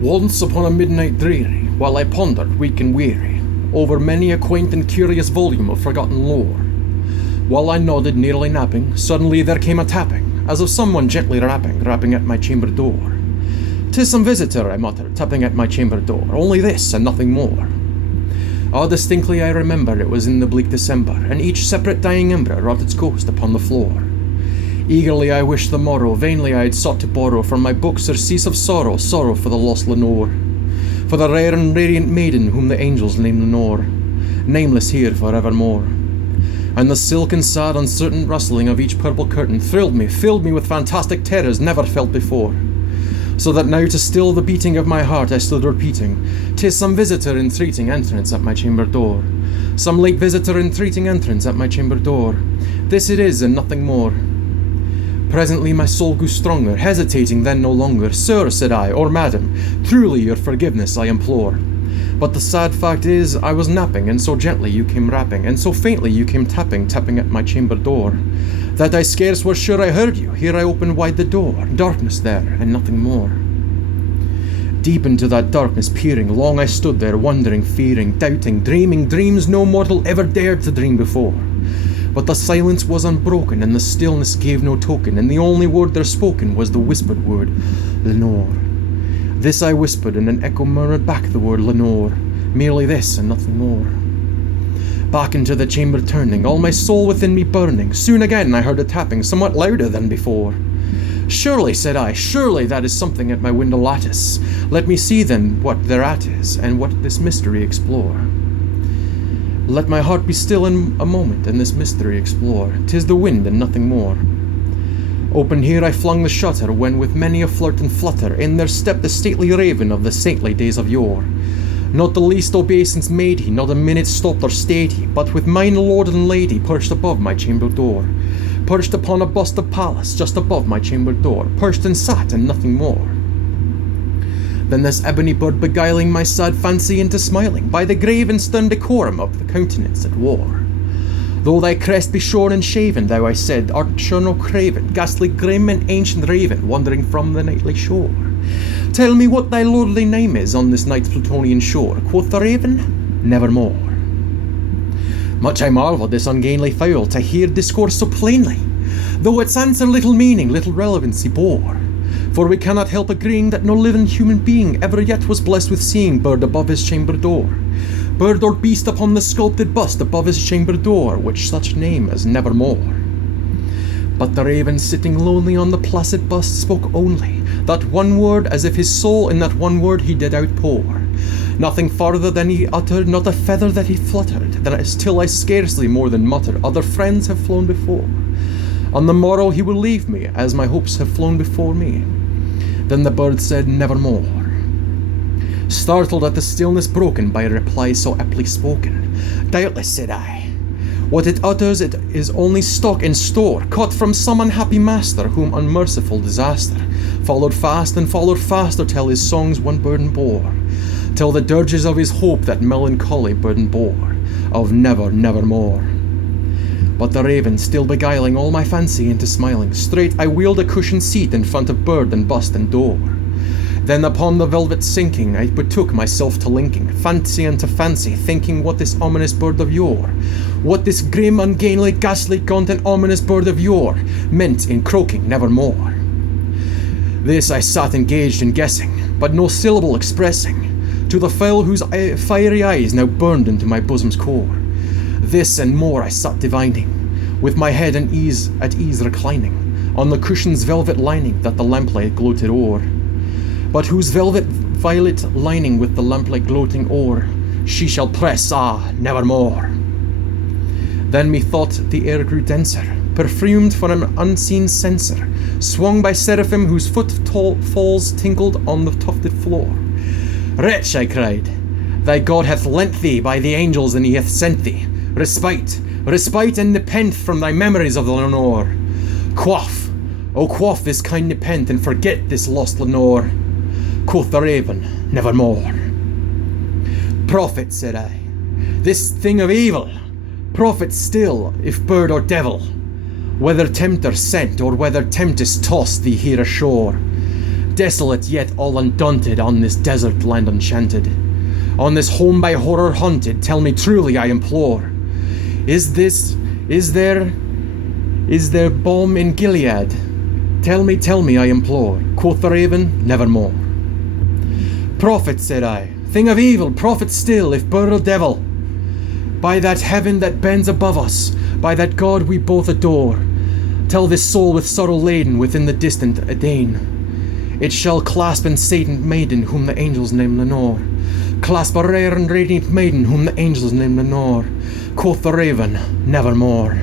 Once upon a midnight dreary, while I pondered, weak and weary, over many a quaint and curious volume of forgotten lore, while I nodded, nearly napping, suddenly there came a tapping, as of someone gently rapping at my chamber door. "'Tis some visitor," I muttered, tapping at my chamber door, "only this, and nothing more." Ah, distinctly I remember it was in the bleak December, and each separate dying ember wrought its ghost upon the floor. Eagerly I wished the morrow, vainly I had sought to borrow from my book surcease of sorrow, sorrow for the lost Lenore, for the rare and radiant maiden whom the angels name Lenore, nameless here for evermore. And the silken, sad, uncertain rustling of each purple curtain thrilled me, filled me with fantastic terrors never felt before, so that now to still the beating of my heart I stood repeating, "'Tis some visitor entreating entrance at my chamber door, some late visitor entreating entrance at my chamber door. This it is, and nothing more." Presently my soul grew stronger, hesitating then no longer. "Sir," said I, "or madam, truly your forgiveness I implore. But the sad fact is, I was napping, and so gently you came rapping, and so faintly you came tapping at my chamber door, that I scarce was sure I heard you. Here I opened wide the door, darkness there, and nothing more." Deep into that darkness peering, long I stood there, wondering, fearing, doubting, dreaming dreams no mortal ever dared to dream before. But the silence was unbroken, and the stillness gave no token, and the only word there spoken was the whispered word, "Lenore." This I whispered, and an echo murmured back the word "Lenore," merely this, and nothing more. Back into the chamber turning, all my soul within me burning, soon again I heard a tapping, somewhat louder than before. "Surely," said I, "surely that is something at my window lattice. Let me see then what thereat is, and what this mystery explore. Let my heart be still in a moment, and this mystery explore. 'Tis the wind, and nothing more." Open here I flung the shutter, when with many a flirt and flutter, in there stepped the stately raven of the saintly days of yore. Not the least obeisance made he, not a minute stopped or stayed he, but with mine lord and lady perched above my chamber door, perched upon a bust of Pallas, just above my chamber door, perched and sat, and nothing more. Then this ebony bird beguiling my sad fancy into smiling, by the grave and stern decorum of the countenance it wore. "Though thy crest be shorn and shaven, thou," I said, "art sure no craven, ghastly grim and ancient raven, wandering from the nightly shore. Tell me what thy lordly name is on this night's Plutonian shore." Quoth the raven, "Nevermore." Much I marvelled this ungainly fowl to hear discourse so plainly, though its answer little meaning, little relevancy bore. For we cannot help agreeing that no living human being ever yet was blessed with seeing bird above his chamber door, bird or beast upon the sculpted bust above his chamber door, which such name as Nevermore. But the raven, sitting lonely on the placid bust, spoke only that one word, as if his soul in that one word he did outpour. Nothing farther than he uttered, not a feather that he fluttered, that still I scarcely more than muttered, "Other friends have flown before. On the morrow he will leave me, as my hopes have flown before me." Then the bird said, "Nevermore." Startled at the stillness broken by a reply so aptly spoken, "Doubtless," said I, "what it utters it is only stock in store, caught from some unhappy master, whom unmerciful disaster followed fast and followed faster, till his songs one burden bore, till the dirges of his hope that melancholy burden bore, of never, nevermore." But the raven, still beguiling all my fancy into smiling, straight I wheeled a cushioned seat in front of bird and bust and door. Then upon the velvet sinking, I betook myself to linking fancy unto fancy, thinking what this ominous bird of yore, what this grim, ungainly, ghastly, gaunt, and ominous bird of yore meant in croaking "Nevermore." This I sat engaged in guessing, but no syllable expressing, to the fowl whose fiery eyes now burned into my bosom's core. This and more I sat divining, with my head at ease reclining, on the cushion's velvet lining that the lamplight gloated o'er, but whose velvet violet lining with the lamplight gloating o'er, she shall press, nevermore. Then methought the air grew denser, perfumed from an unseen censer, swung by seraphim whose footfalls tinkled on the tufted floor. "Wretch," I cried, "thy God hath lent thee by the angels, and he hath sent thee respite, respite and nepenthe from thy memories of the Lenore. Quaff, oh quaff this kind nepenthe, and forget this lost Lenore." Quoth the raven, "Nevermore." "Prophet," said I, "this thing of evil, prophet still, if bird or devil, whether tempter sent, or whether tempest tossed thee here ashore, desolate yet all undaunted, on this desert land enchanted, on this home by horror haunted, tell me truly, I implore, is there balm in Gilead? Tell me, I implore. Quoth the raven, nevermore. Prophet, said I, thing of evil, prophet still, if bird or devil, by that heaven that bends above us, by that God we both adore, tell this soul with sorrow laden within the distant Edane, it shall clasp an Satan maiden whom the angels name Lenore, clasp a rare and radiant maiden whom the angels name Lenore. Quoth the raven, nevermore.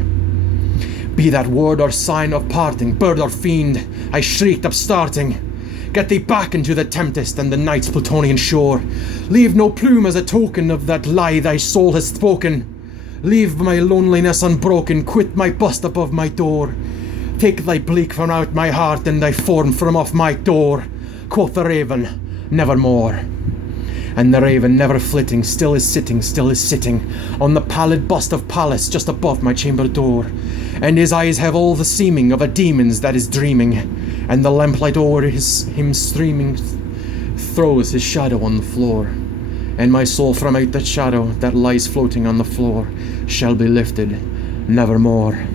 Be that word or sign of parting, bird or fiend, I shrieked upstarting, get thee back into the tempest and the night's Plutonian shore. Leave no plume as a token of that lie thy soul has spoken. Leave my loneliness unbroken, quit my bust above my door. Take thy bleak from out my heart and thy form from off my door. Quoth the raven, nevermore. And the raven, never flitting, still is sitting on the pallid bust of Pallas just above my chamber door. And his eyes have all the seeming of a demon's that is dreaming, and the lamplight o'er him streaming throws his shadow on the floor. And my soul from out that shadow that lies floating on the floor shall be lifted nevermore.